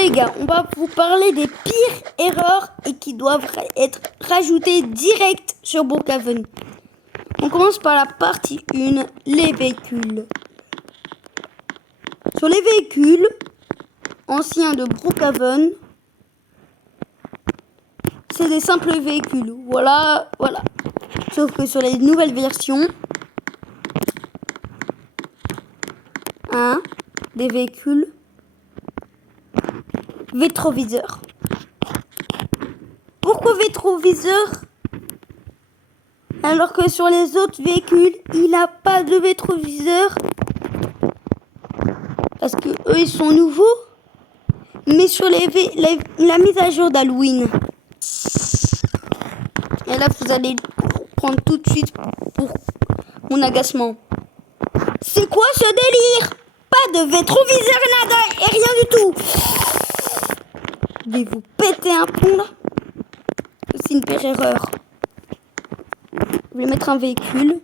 Les gars, on va vous parler des pires erreurs et qui doivent être rajoutées direct sur Brookhaven. On commence par la partie 1, les véhicules. Sur les véhicules anciens de Brookhaven, c'est des simples véhicules. Voilà. Sauf que sur les nouvelles versions, des véhicules rétroviseurs. Pourquoi rétroviseur alors que sur les autres véhicules, il n'a pas de rétroviseur? Parce que eux, ils sont nouveaux. Mais sur la mise à jour d'Halloween. Et là, vous allez prendre tout de suite pour mon agacement. C'est quoi ce délire? Pas de rétroviseur, nada et rien du tout. Je vais vous péter un pont là. C'est une pire erreur. Je vais mettre un véhicule.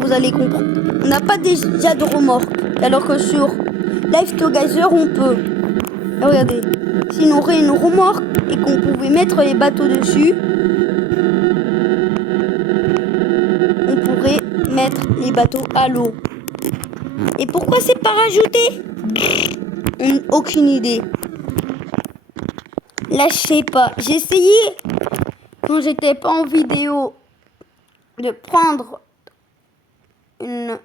Vous allez comprendre. On n'a pas déjà de remorque. Alors que sur Life Together, on peut. Regardez. Si on aurait une remorque et qu'on pouvait mettre les bateaux dessus, on pourrait mettre les bateaux à l'eau. Et pourquoi c'est pas rajouté? Aucune idée. Là, je sais pas. J'ai essayé, quand j'étais pas en vidéo, de prendre une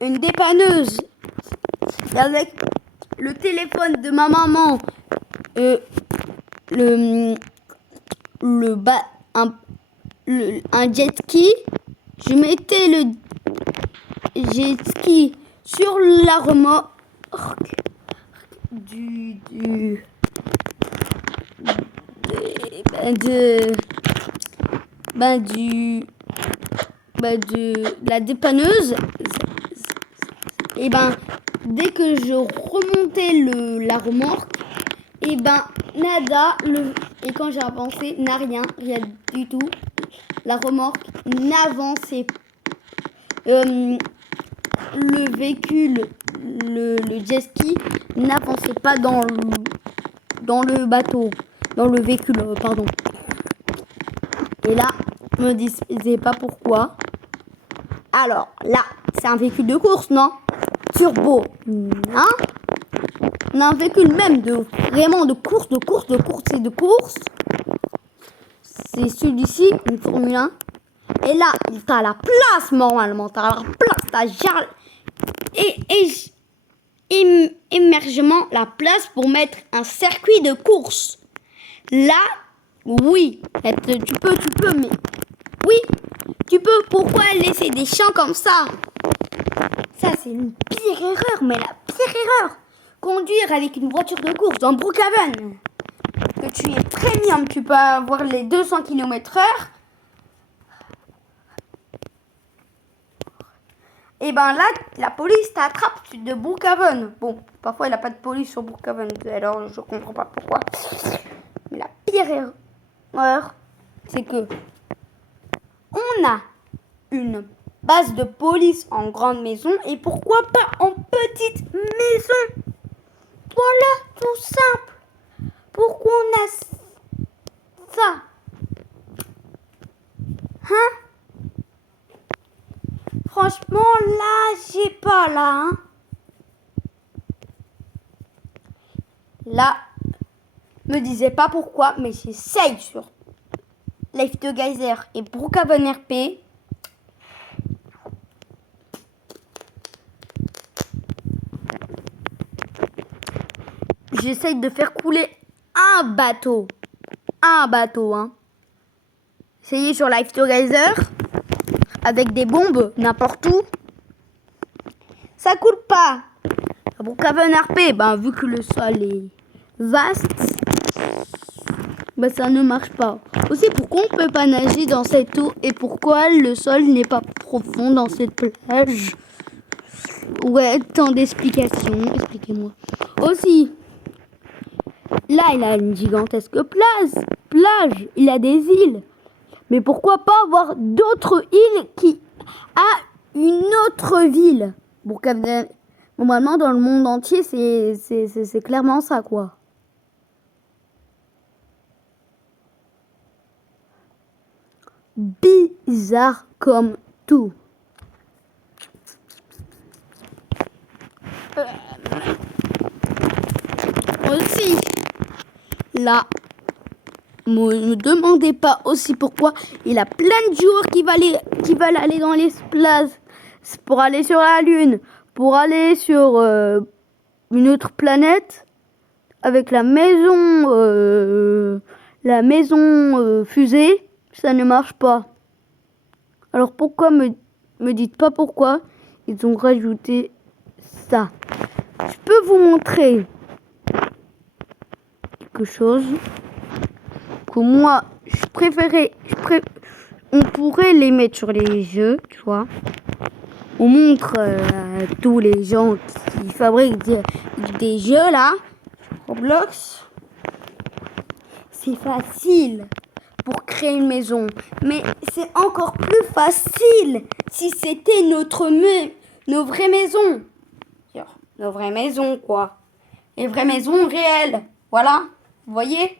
dépanneuse avec le téléphone de ma maman, un jet ski. Je mettais le jet ski sur la remorque de la dépanneuse. Et dès que je remontais la remorque, nada, et quand j'ai avancé, rien du tout. La remorque n'avançait pas. Le véhicule, le jet ski n'avançait pas dans le bateau, dans le véhicule, pardon. Et là, je me disais pas pourquoi. Alors là, c'est un véhicule de course, non? Turbo, hein? On a un véhicule même vraiment de course, et de course. C'est celui-ci, une Formule 1. Et là, t'as la place normalement, émergement, la place pour mettre un circuit de course. Là, oui, tu peux, mais oui, tu peux. Pourquoi laisser des champs comme ça? Ça, c'est une pire erreur, mais la pire erreur. Conduire avec une voiture de course dans Brookhaven, que tu es premium, tu peux avoir les 200 km/h. Et là, la police t'attrape de Brookhaven. Bon, parfois il n'y a pas de police sur Brookhaven, alors je comprends pas pourquoi. Mais la pire erreur, c'est que on a une base de police en grande maison et pourquoi pas en petite maison? Voilà, tout simple. Pourquoi on a ça? Hein? Franchement, là, j'ai pas là. Hein. Là, me disais pas pourquoi, mais j'essaye sur Life Together et Brookhaven RP. J'essaye de faire couler un bateau, hein. Essayez sur Life Together. Avec des bombes n'importe où, ça coule pas. À Brookhaven RP, vu que le sol est vaste, ça ne marche pas. Aussi, pourquoi on peut pas nager dans cette eau et pourquoi le sol n'est pas profond dans cette plage? Ouais, tant d'explications. Expliquez-moi. Aussi, là, il a une gigantesque plage. Il a des îles. Mais pourquoi pas avoir d'autres îles qui a une autre ville? Brookhaven Normalement, dans le monde entier, c'est clairement ça, quoi. Bizarre comme tout. Aussi, là, me demandez pas aussi pourquoi il a plein de joueurs qui veulent aller dans l'espace pour aller sur la Lune, pour aller sur une autre planète avec la maison fusée. Ça ne marche pas. Alors pourquoi me dites pas pourquoi ils ont rajouté ça? Je peux vous montrer quelque chose que moi je préférais. On pourrait les mettre sur les jeux, tu vois. On montre à tous les gens qui fabriquent des jeux là, Roblox. C'est facile pour créer une maison, mais c'est encore plus facile si c'était nos vraies maisons. Genre, nos vraies maisons, quoi. Les vraies maisons réelles. Voilà, vous voyez?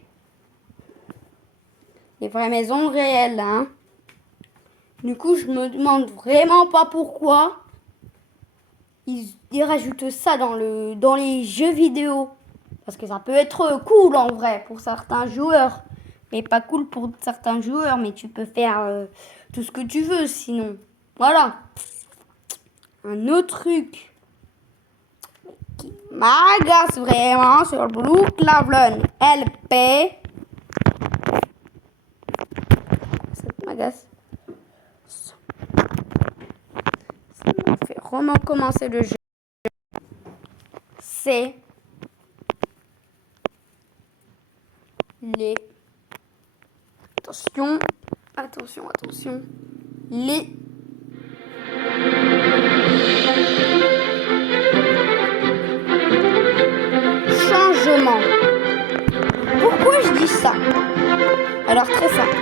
Les vraies maisons réelles, hein. Du coup, je me demande vraiment pas pourquoi ils rajoutent ça dans les jeux vidéo. Parce que ça peut être cool en vrai pour certains joueurs. Mais pas cool pour certains joueurs. Mais tu peux faire tout ce que tu veux sinon. Voilà. Un autre truc qui m'agace vraiment sur Blue Clavlon LP. Ça m'agace. Ça me fait vraiment commencer le jeu. C'est les... Attention. Les... changements. Pourquoi je dis ça? Alors très simple.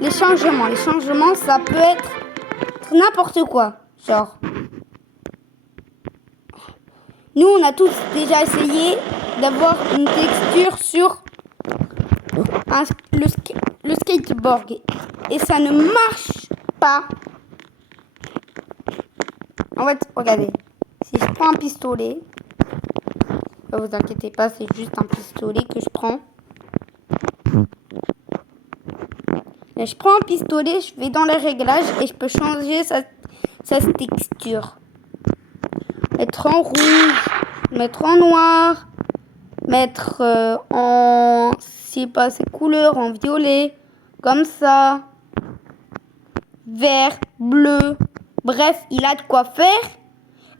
Les changements, ça peut être n'importe quoi. Genre, nous on a tous déjà essayé d'avoir une texture sur le skateboard et ça ne marche pas. En fait, regardez, si je prends un pistolet, ne vous inquiétez pas, c'est juste un pistolet que je prends. Là, je prends un pistolet, je vais dans les réglages et je peux changer sa texture. Mettre en rouge, mettre en noir, mettre en, je sais pas, ces couleurs, en violet, comme ça, vert, bleu. Bref, il a de quoi faire.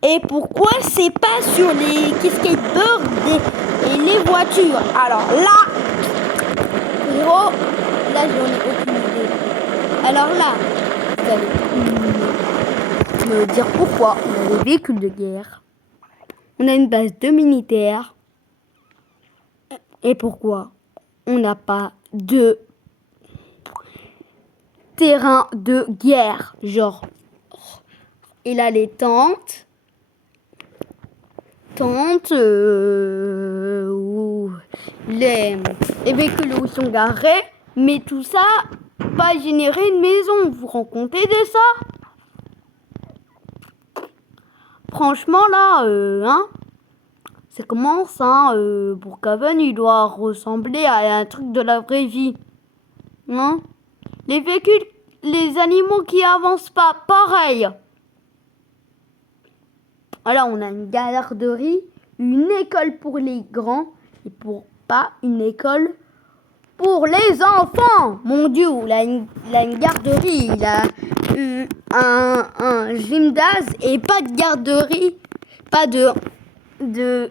Et pourquoi c'est pas sur les skateboards et les voitures? Alors là, gros, là j'en ai aucune idée. Alors là, vous allez me dire pourquoi on a des véhicules de guerre, on a une base de militaires, et pourquoi on n'a pas de terrain de guerre. Genre, il a les tentes, où les véhicules où ils sont garés, mais tout ça, pas générer une maison. Vous vous rendez compte de ça? Franchement, là, ça commence, pour Brookhaven, il doit ressembler à un truc de la vraie vie. Hein? Les véhicules, les animaux qui avancent pas, pareil. Alors, on a une garderie, une école pour les grands et pas une école pour les enfants. Mon Dieu, il a une garderie, il a un gymnase et pas de garderie, pas de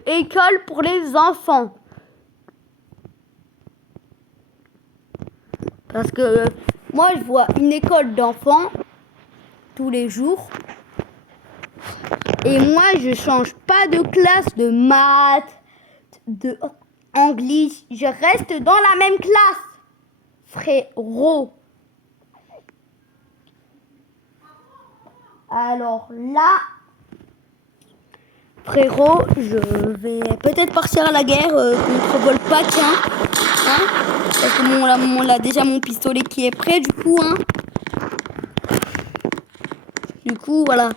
école pour les enfants. Parce que moi, je vois une école d'enfants tous les jours. Et moi, je change pas de classe de maths, de anglais. Je reste dans la même classe, frérot. Alors là, Frérot, je vais peut-être partir à la guerre contre Volpac, hein. Parce que bon, là, on a déjà mon pistolet qui est prêt, du coup, hein. Du coup, voilà.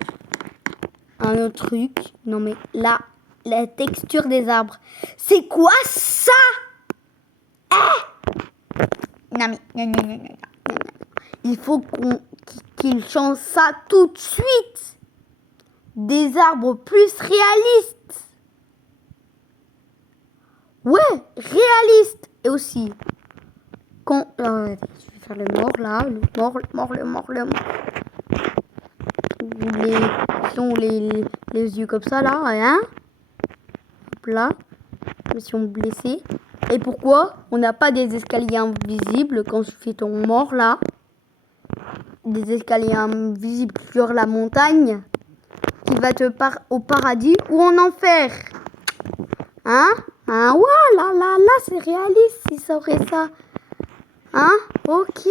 Un autre truc. Non, mais là, la texture des arbres. C'est quoi ça? Non, mais non. Il faut qu'il change ça tout de suite. Des arbres plus réalistes. Ouais, réalistes. Et aussi, quand... je vais faire le mort, là. Le mort. Les yeux comme ça, là. Hein? Hop là. Je me suis blessée. Et pourquoi on n'a pas des escaliers invisibles quand je fais ton mort, là? Des escaliers invisibles sur la montagne qui va te au paradis ou en enfer. Hein? Voilà, là, c'est réaliste si ça aurait ça. Hein? Ok.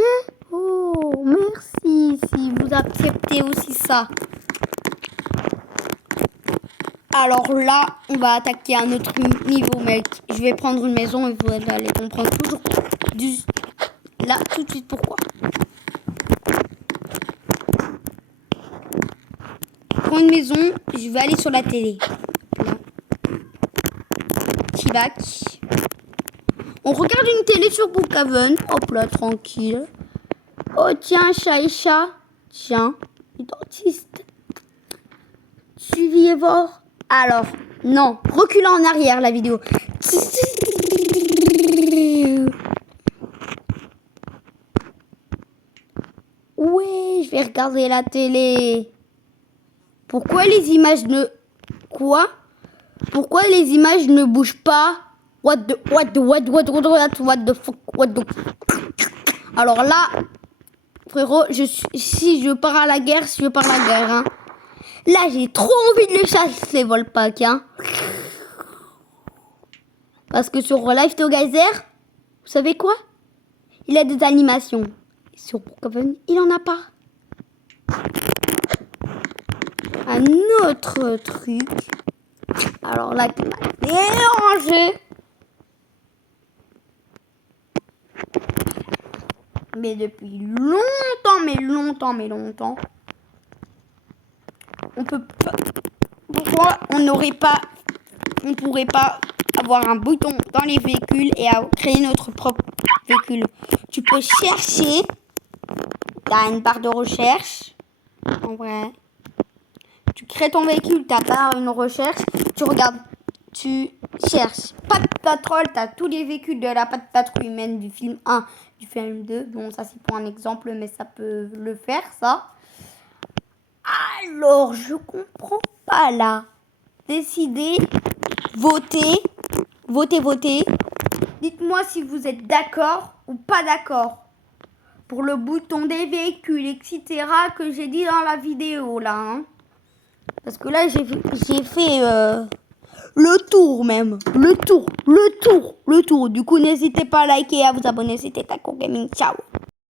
Oh, merci si vous acceptez aussi ça. Alors là, on va attaquer un autre niveau, mec. Je vais prendre une maison et vous allez comprendre toujours là tout de suite pourquoi. Prends une maison, je vais aller sur la télé. Là. Tibac. On regarde une télé sur Brookhaven. Hop là, tranquille. Oh tiens, Chaïcha. Tiens, dentiste. Suivez-voir. Alors, non, recule en arrière la vidéo. Oui, je vais regarder la télé. Pourquoi les images ne... Quoi? Pourquoi les images ne bougent pas? What the fuck? Alors là, frérot, si je pars à la guerre, je pars à la guerre, hein. Là, j'ai trop envie de le chasser, Volpac, hein. Parce que sur Life Together, vous savez quoi? Il a des animations. Sur Brookhaven, il en a pas. Un autre truc. Alors là, tu m'as dérangé. Mais depuis longtemps. On peut pas. Pourquoi on pourrait pas avoir un bouton dans les véhicules et créer notre propre véhicule. Tu peux chercher. T'as une barre de recherche. En vrai. Tu crées ton véhicule, t'as pas une recherche. Tu regardes. Tu cherches. Pat Patrol, t'as tous les véhicules de la Pat Patrouille humaine du film 1, du film 2. Bon, ça c'est pour un exemple, mais ça peut le faire, ça. Alors, je comprends pas là. Décidez, votez. Dites-moi si vous êtes d'accord ou pas d'accord pour le bouton des véhicules, etc. que j'ai dit dans la vidéo là. Hein. Parce que là, j'ai fait le tour même. Le tour. Du coup, n'hésitez pas à liker et à vous abonner. C'était Taco Gaming. Ciao.